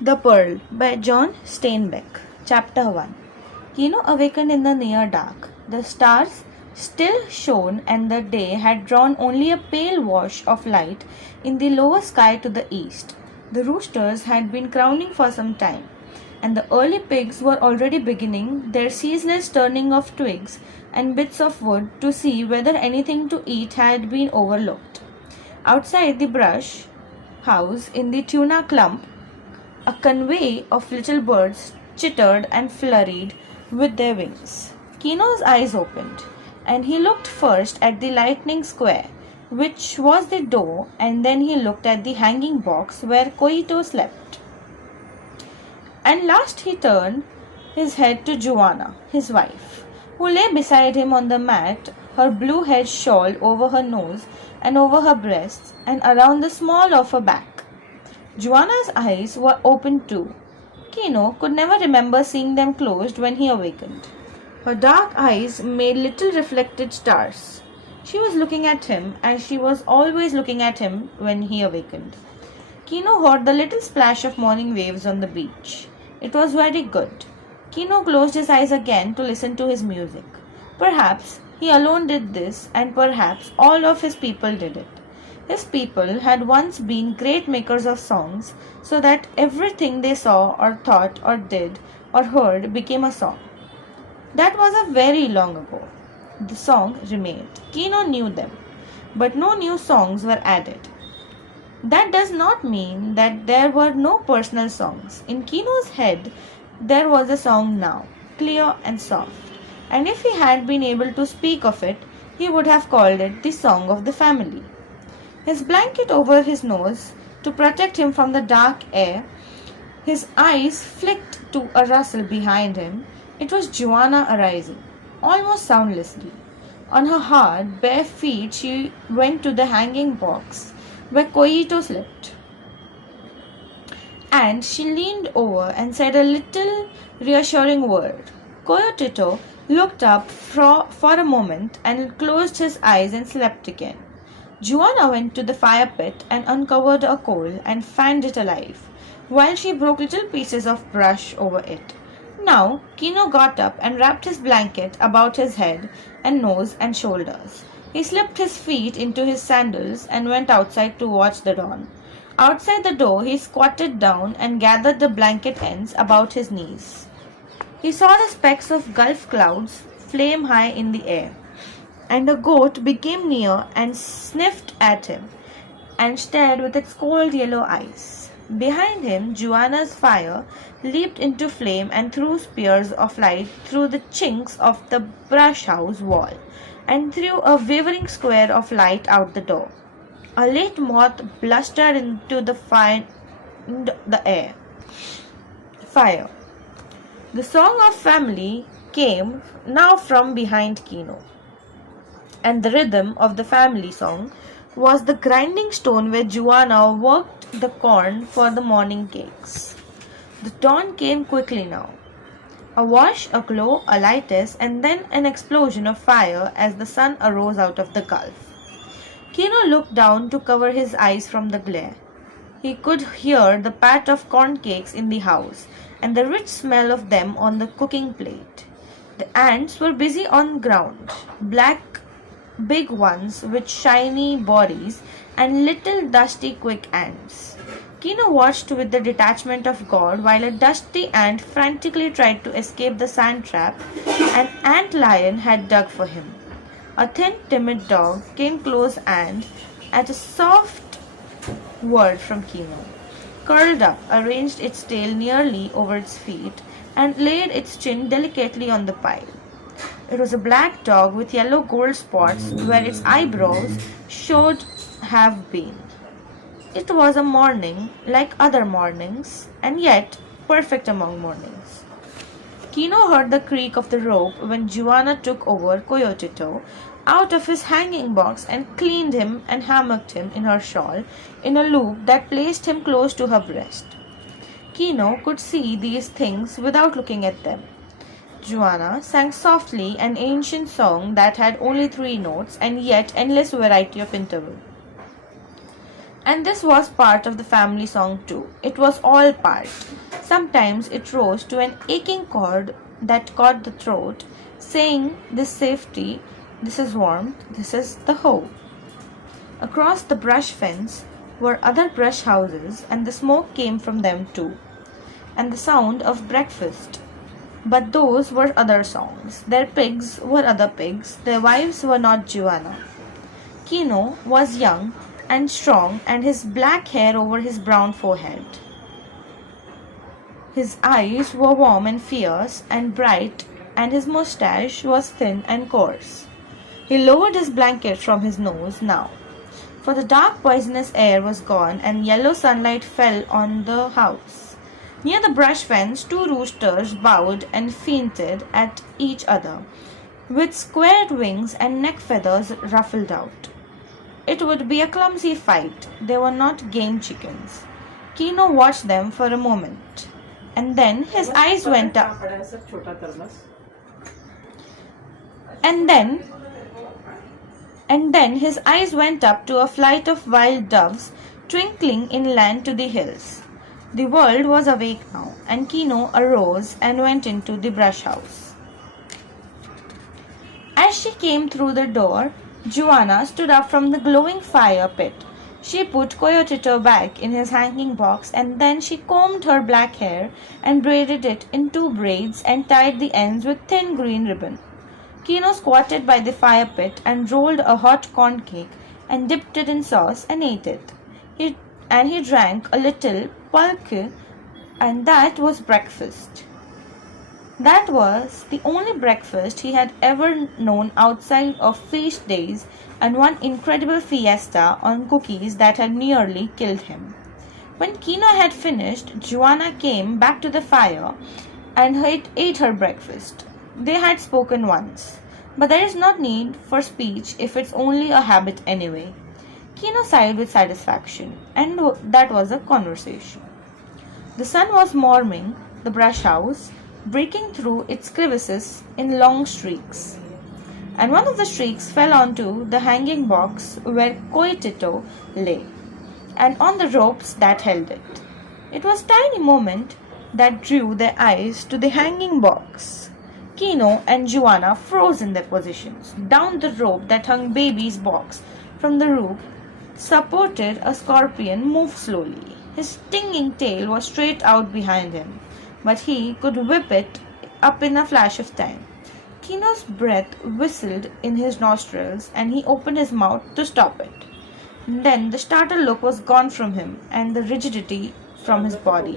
The Pearl by John Steinbeck. Chapter 1. Kino awakened in the near dark. The stars still shone, and the day had drawn only a pale wash of light in the lower sky to the east. The roosters had been crowing for some time, and the early pigs were already beginning their ceaseless turning of twigs and bits of wood to see whether anything to eat had been overlooked. Outside the brush house in the tuna clump, a convoy of little birds chittered and flurried with their wings. Kino's eyes opened, and he looked first at the lightning square, which was the door, and then he looked at the hanging box where Koito slept. And last he turned his head to Joanna, his wife, who lay beside him on the mat, her blue hair shawl over her nose and over her breasts and around the small of her back. Joanna's eyes were open too. Kino could never remember seeing them closed when he awakened. Her dark eyes made little reflected stars. She was looking at him as she was always looking at him when he awakened. Kino heard the little splash of morning waves on the beach. It was very good. Kino closed his eyes again to listen to his music. Perhaps he alone did this, and perhaps all of his people did it. His people had once been great makers of songs, so that everything they saw or thought or did or heard became a song. That was a very long ago. The song remained. Kino knew them, but no new songs were added. That does not mean that there were no personal songs. In Kino's head, there was a song now, clear and soft, and if he had been able to speak of it, he would have called it the song of the family. His blanket over his nose to protect him from the dark air, his eyes flicked to a rustle behind him. It was Joanna arising, almost soundlessly. On her hard, bare feet she went to the hanging box where Koito slept, and she leaned over and said a little reassuring word. Koyotito looked up for a moment and closed his eyes and slept again. Joanna went to the fire pit and uncovered a coal and fanned it alive, while she broke little pieces of brush over it. Now Kino got up and wrapped his blanket about his head and nose and shoulders. He slipped his feet into his sandals and went outside to watch the dawn. Outside the door he squatted down and gathered the blanket ends about his knees. He saw the specks of Gulf clouds flame high in the air, and a goat became near and sniffed at him and stared with its cold yellow eyes. Behind him, Joanna's fire leaped into flame and threw spears of light through the chinks of the brush house wall and threw a wavering square of light out the door. A late moth blustered into the fire. The song of family came now from behind Kino, and the rhythm of the family song was the grinding stone where Joanna worked the corn for the morning cakes. The dawn came quickly now. A wash, a glow, a lightness, and then an explosion of fire as the sun arose out of the gulf. Kino looked down to cover his eyes from the glare. He could hear the pat of corn cakes in the house and the rich smell of them on the cooking plate. The ants were busy on ground, black big ones with shiny bodies and little dusty quick ants. Kino watched with the detachment of God while a dusty ant frantically tried to escape the sand trap an ant lion had dug for him. A thin, timid dog came close and, at a soft word from Kino, curled up, arranged its tail nearly over its feet, and laid its chin delicately on the pile. It was a black dog with yellow gold spots where its eyebrows should have been. It was a morning like other mornings, and yet perfect among mornings. Kino heard the creak of the rope when Joanna took over Koyotito out of his hanging box and cleaned him and hammocked him in her shawl in a loop that placed him close to her breast. Kino could see these things without looking at them. Joanna sang softly an ancient song that had only 3 notes and yet endless variety of interval. And this was part of the family song too. It was all part. Sometimes it rose to an aching chord that caught the throat, saying, "This safety, this is warmth, this is the hoe." Across the brush fence were other brush houses, and the smoke came from them too, and the sound of breakfast. But those were other songs. Their pigs were other pigs. Their wives were not Joanna. Kino was young and strong, and his black hair over his brown forehead. His eyes were warm and fierce and bright, and his moustache was thin and coarse. He lowered his blanket from his nose now, for the dark poisonous air was gone, and yellow sunlight fell on the house. Near the brush fence, two roosters bowed and fainted at each other, with squared wings and neck feathers ruffled out. It would be a clumsy fight. They were not game chickens. Kino watched them for a moment, and then his eyes went up. And then his eyes went up to a flight of wild doves twinkling inland to the hills. The world was awake now, and Kino arose and went into the brush house. As she came through the door, Joanna stood up from the glowing fire pit. She put Coyotito back in his hanging box, and then she combed her black hair and braided it in two braids and tied the ends with thin green ribbon. Kino squatted by the fire pit and rolled a hot corn cake and dipped it in sauce and ate it. He drank a little pulque, and that was breakfast. That was the only breakfast he had ever known outside of feast days and one incredible fiesta on cookies that had nearly killed him. When Kino had finished, Joanna came back to the fire and ate her breakfast. They had spoken once, but there is not need for speech if it's only a habit anyway. Kino sighed with satisfaction, and that was a conversation. The sun was warming the brush house, breaking through its crevices in long streaks, and one of the streaks fell onto the hanging box where Coyotito lay, and on the ropes that held it. It was a tiny moment that drew their eyes to the hanging box. Kino and Joanna froze in their positions. Down the rope that hung baby's box from the roof supported a scorpion moved slowly. His stinging tail was straight out behind him, but he could whip it up in a flash of time. Kino's breath whistled in his nostrils, and he opened his mouth to stop it. Then the startled look was gone from him, and the rigidity from his body.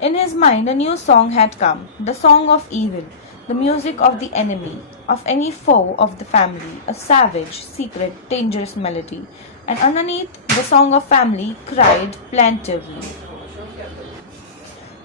In his mind, a new song had come, the song of evil, the music of the enemy, of any foe of the family, a savage, secret, dangerous melody, and underneath the song of family cried plaintively.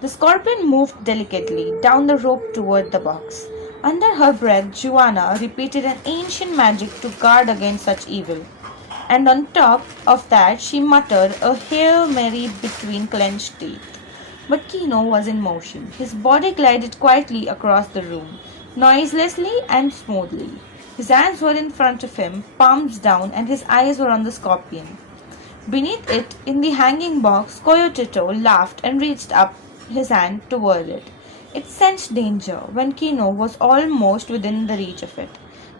The scorpion moved delicately down the rope toward the box. Under her breath, Joanna repeated an ancient magic to guard against such evil, and on top of that she muttered a Hail Mary between clenched teeth. But Kino was in motion. His body glided quietly across the room, noiselessly and smoothly. His hands were in front of him, palms down, and his eyes were on the scorpion. Beneath it, in the hanging box, Coyotito laughed and reached up his hand toward it. It sensed danger when Kino was almost within the reach of it.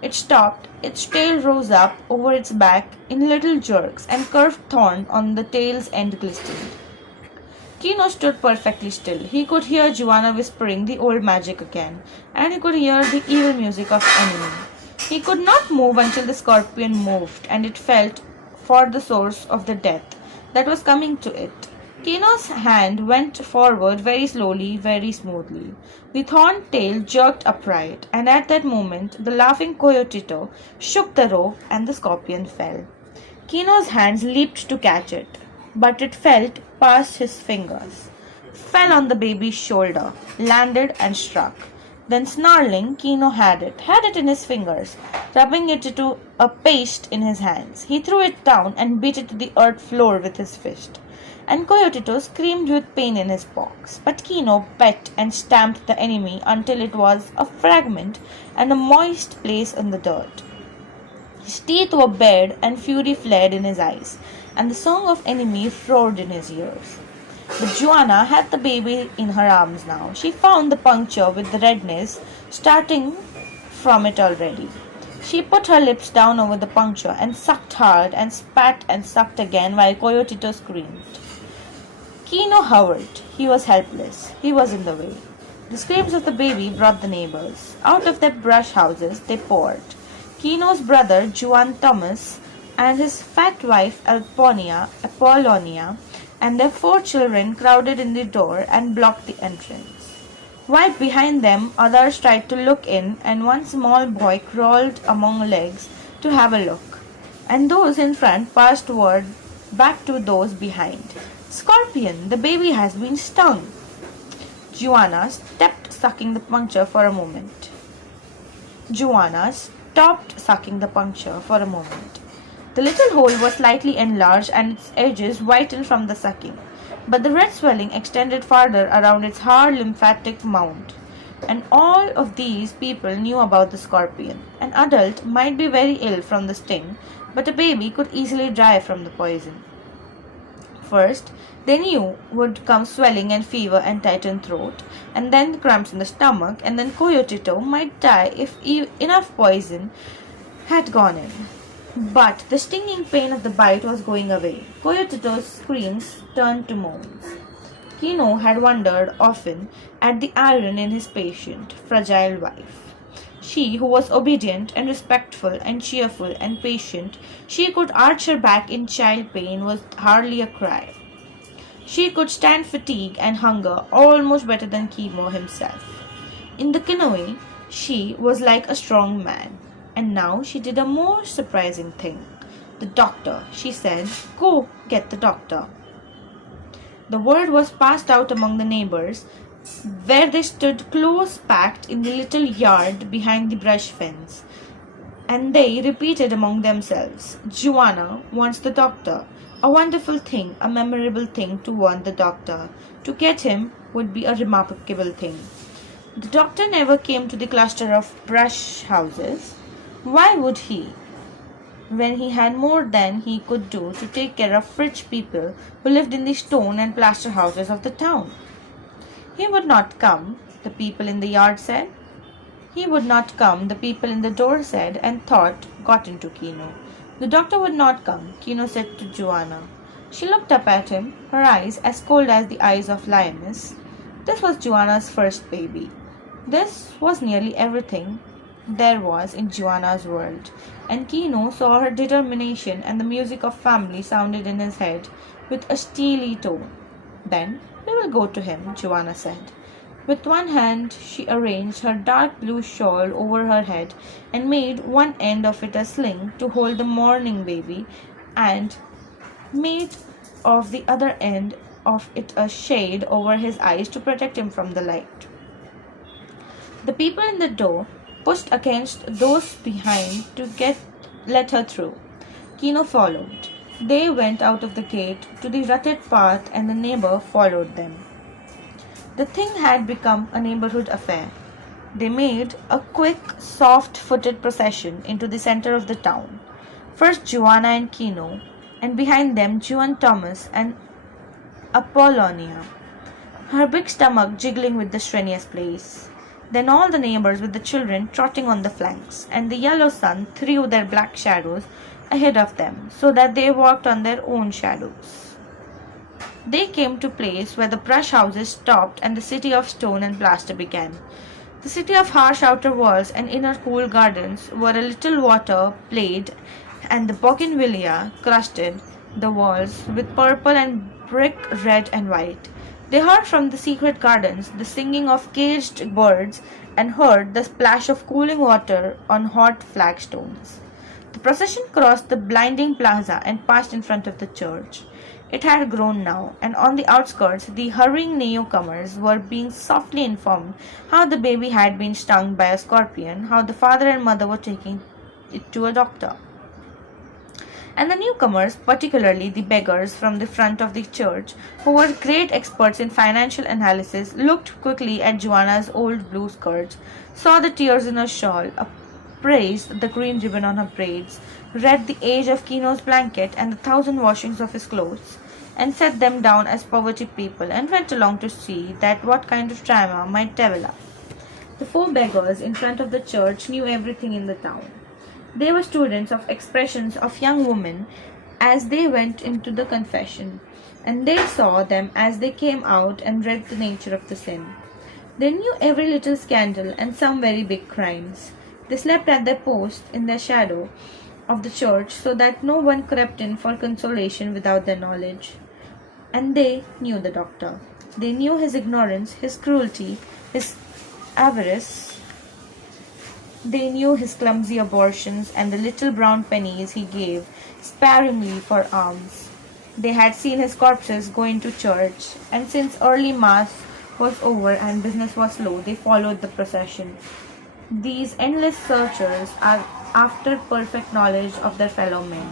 It stopped, its tail rose up over its back in little jerks, and curved thorn on the tail's end glistened. Kino stood perfectly still. He could hear Joanna whispering the old magic again, and he could hear the evil music of enemy. He could not move until the scorpion moved, and it felt for the source of the death that was coming to it. Kino's hand went forward very slowly, very smoothly. The thorn tail jerked upright, and at that moment the laughing Coyotito shook the rope and the scorpion fell. Kino's hands leaped to catch it, but it felt past his fingers, fell on the baby's shoulder, landed and struck. Then snarling, Kino had it in his fingers, rubbing it into a paste in his hands. He threw it down and beat it to the earth floor with his fist, and Coyotito screamed with pain in his box. But Kino pet and stamped the enemy until it was a fragment and a moist place in the dirt. His teeth were bared and fury flared in his eyes, and the song of enemy roared in his ears. But Joanna had the baby in her arms now. She found the puncture with the redness starting from it already. She put her lips down over the puncture and sucked hard and spat and sucked again while Coyotito screamed. Kino howled. He was helpless. He was in the way. The screams of the baby brought the neighbors. Out of their brush houses they poured. Kino's brother Juan Thomas and his fat wife Apollonia and their 4 children crowded in the door and blocked the entrance. Right behind them others tried to look in, and one small boy crawled among legs to have a look, and those in front passed word back to those behind. Scorpion, the baby has been stung. Joanna stopped sucking the puncture for a moment. The little hole was slightly enlarged and its edges whitened from the sucking, but the red swelling extended farther around its hard lymphatic mound. And all of these people knew about the scorpion. An adult might be very ill from the sting, but a baby could easily die from the poison. First, they knew would come swelling and fever and tightened throat, and then cramps in the stomach, and then Coyotito might die if enough poison had gone in. But the stinging pain of the bite was going away. Coyotito's screams turned to moans. Kino had wondered often at the iron in his patient, fragile wife. She, who was obedient and respectful and cheerful and patient, she could arch her back in child pain was hardly a cry. She could stand fatigue and hunger almost better than Kimo himself. In the canoe, she was like a strong man. And now she did a more surprising thing. The doctor, she said, go get the doctor. The word was passed out among the neighbors, where they stood close packed in the little yard behind the brush fence. And they repeated among themselves, Joanna wants the doctor. A wonderful thing, a memorable thing to want the doctor. To get him would be a remarkable thing. The doctor never came to the cluster of brush houses. Why would he, when he had more than he could do to take care of rich people who lived in the stone and plaster houses of the town? He would not come, the people in the yard said. He would not come, the people in the door said, and thought got into Kino. The doctor would not come, Kino said to Joanna. She looked up at him, her eyes as cold as the eyes of lioness. This was Joanna's first baby. This was nearly everything there was in Joanna's world, and Kino saw her determination, and the music of family sounded in his head with a steely tone. Then we will go to him, Joanna said. With one hand she arranged her dark blue shawl over her head and made one end of it a sling to hold the mourning baby, and made of the other end of it a shade over his eyes to protect him from the light. The people in the door pushed against those behind to let her through. Kino followed. They went out of the gate to the rutted path, and the neighbor followed them. The thing had become a neighborhood affair. They made a quick, soft-footed procession into the center of the town. First Joanna and Kino, and behind them Juan Thomas and Apollonia, her big stomach jiggling with the strenuous pace. Then all the neighbors with the children trotting on the flanks, and the yellow sun threw their black shadows ahead of them, so that they walked on their own shadows. They came to a place where the brush houses stopped and the city of stone and plaster began. The city of harsh outer walls and inner cool gardens, where a little water played, and the bougainvillea crusted the walls with purple and brick red and white. They heard from the secret gardens the singing of caged birds and heard the splash of cooling water on hot flagstones. The procession crossed the blinding plaza and passed in front of the church. It had grown now, and on the outskirts the hurrying newcomers were being softly informed how the baby had been stung by a scorpion, how the father and mother were taking it to a doctor. And the newcomers, particularly the beggars from the front of the church, who were great experts in financial analysis, looked quickly at Joanna's old blue skirts, saw the tears in her shawl, a praised the green ribbon on her braids, read the age of Kino's blanket and the 1,000 washings of his clothes, and set them down as poverty people, and went along to see that what kind of drama might develop. The four beggars in front of the church knew everything in the town. They were students of expressions of young women as they went into the confession, and they saw them as they came out and read the nature of the sin. They knew every little scandal and some very big crimes. They slept at their post in the shadow of the church so that no one crept in for consolation without their knowledge. And they knew the doctor. They knew his ignorance, his cruelty, his avarice. They knew his clumsy abortions and the little brown pennies he gave sparingly for alms. They had seen his corpses go into church, and since early mass was over and business was slow, they followed the procession. These endless searchers are after perfect knowledge of their fellow men,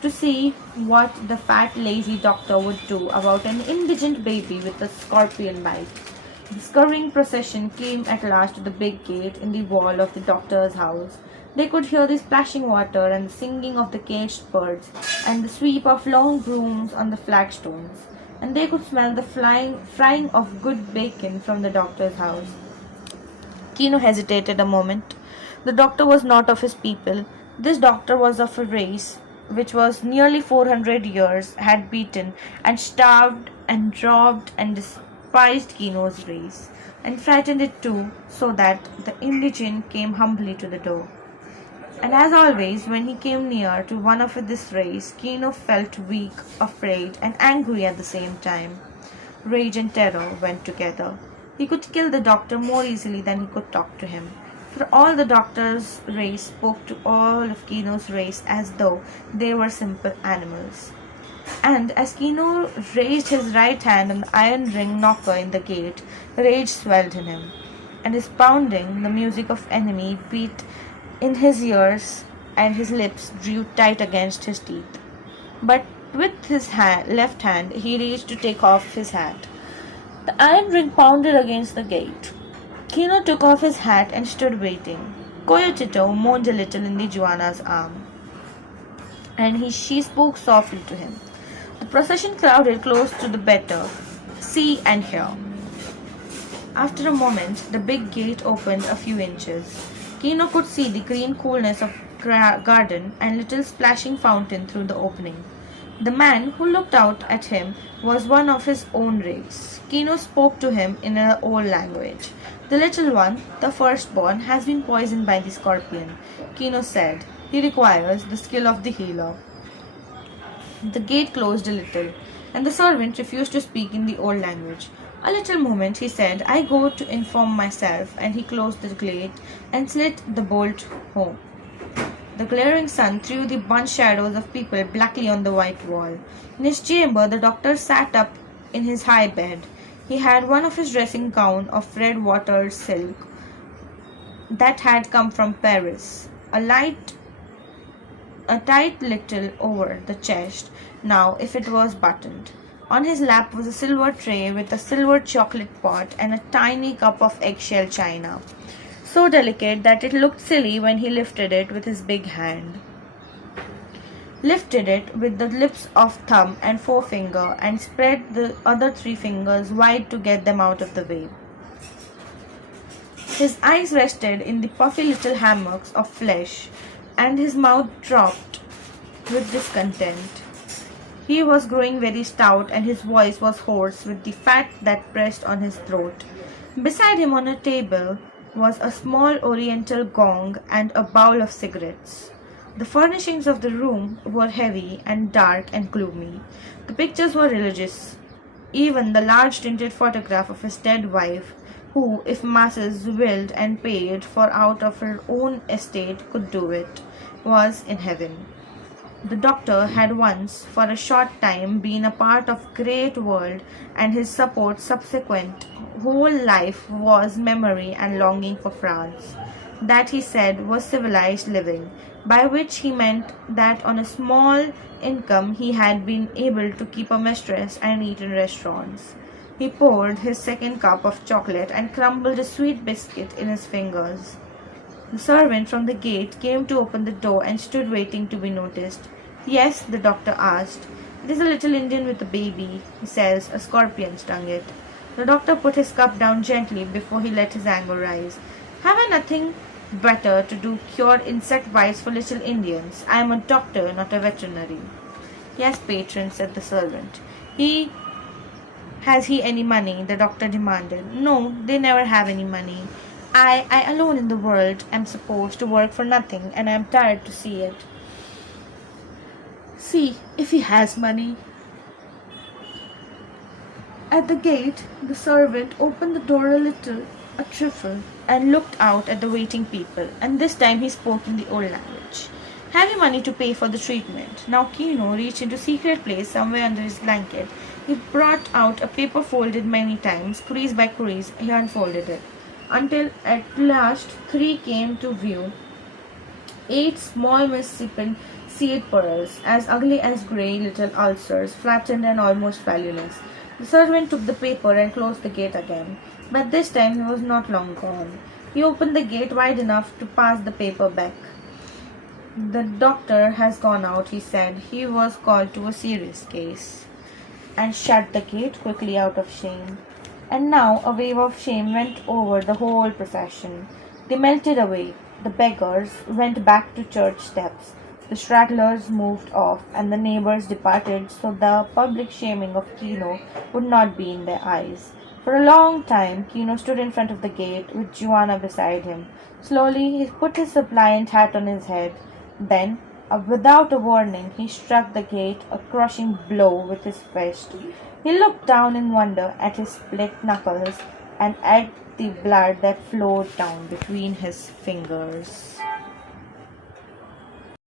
to see what the fat lazy doctor would do about an indigent baby with a scorpion bite. The scurrying procession came at last to the big gate in the wall of the doctor's house. They could hear the splashing water and the singing of the caged birds and the sweep of long brooms on the flagstones, and they could smell the frying of good bacon from the doctor's house. Kino hesitated a moment. The doctor was not of his people. This doctor was of a race which was nearly 400 years had beaten and starved and robbed and despised Kino's race, and frightened it too, so that the indigent came humbly to the door. And as always, when he came near to one of this race, Kino felt weak, afraid, and angry at the same time. Rage and terror went together. He could kill the doctor more easily than he could talk to him. For all the doctor's race spoke to all of Kino's race as though they were simple animals. And as Kino raised his right hand on the iron ring knocker in the gate, rage swelled in him, and his pounding, the music of enemy, beat in his ears, and his lips drew tight against his teeth. But with his left hand he reached to take off his hat. The iron ring pounded against the gate. Kino took off his hat and stood waiting. Coyotito moaned a little in the Juana's arm, and she spoke softly to him. The procession crowded close to the better see and hear. After a moment, the big gate opened a few inches. Kino could see the green coolness of garden and little splashing fountain through the opening. The man who looked out at him was one of his own race. Kino spoke to him in an old language. The little one, the firstborn, has been poisoned by the scorpion, Kino said. He requires the skill of the healer. The gate closed a little, and the servant refused to speak in the old language. A little moment, he said, I go to inform myself, and he closed the gate and slit the bolt home. The glaring sun threw the bunched shadows of people blackly on the white wall. In his chamber, the doctor sat up in his high bed. He had one of his dressing gown of red watered silk that had come from Paris, a tight little over the chest, now if it was buttoned. On his lap was a silver tray with a silver chocolate pot and a tiny cup of eggshell china, so delicate that it looked silly when he lifted it with his big hand. Lifted it with the lips of thumb and forefinger and spread the other 3 fingers wide to get them out of the way. His eyes rested in the puffy little hammocks of flesh, and his mouth dropped with discontent. He was growing very stout, and his voice was hoarse with the fat that pressed on his throat. Beside him on a table was a small oriental gong and a bowl of cigarettes. The furnishings of the room were heavy and dark and gloomy. The pictures were religious. Even the large tinted photograph of his dead wife, who, if masses willed and paid for out of her own estate, could do it, was in heaven. The doctor had once, for a short time, been a part of great world, and his subsequent whole life was memory and longing for France. That, he said, was civilized living, by which he meant that on a small income he had been able to keep a mistress and eat in restaurants. He poured his second cup of chocolate and crumbled a sweet biscuit in his fingers. The servant from the gate came to open the door and stood waiting to be noticed. Yes, the doctor asked. It is a little Indian with a baby. He says a scorpion stung it. The doctor put his cup down gently before he let his anger rise. Have I nothing better to do cure insect bites for little Indians? I am a doctor, not a veterinary. Yes, patron, said the servant. Has he any money? The doctor demanded. No, they never have any money. I alone in the world am supposed to work for nothing, and I am tired to see it. See if he has money. At the gate, the servant opened the door a trifle, and looked out at the waiting people, and this time he spoke in the old language. Have you money to pay for the treatment? Now Kino reached into a secret place somewhere under his blanket. He brought out a paper folded many times, crease by crease. He unfolded it, until at last 3 came to view. 8 small mississippi seed pearls, as ugly as grey little ulcers, flattened and almost valueless. The servant took the paper and closed the gate again, but this time he was not long gone. He opened the gate wide enough to pass the paper back. The doctor has gone out, he said. He was called to a serious case, and shut the gate quickly out of shame. And now a wave of shame went over the whole procession. They melted away. The beggars went back to church steps. The stragglers moved off, and the neighbors departed, so the public shaming of Kino would not be in their eyes. For a long time, Kino stood in front of the gate, with Joanna beside him. Slowly, he put his suppliant hat on his head. Then, without a warning, he struck the gate a crushing blow with his fist. He looked down in wonder at his split knuckles and at the blood that flowed down between his fingers.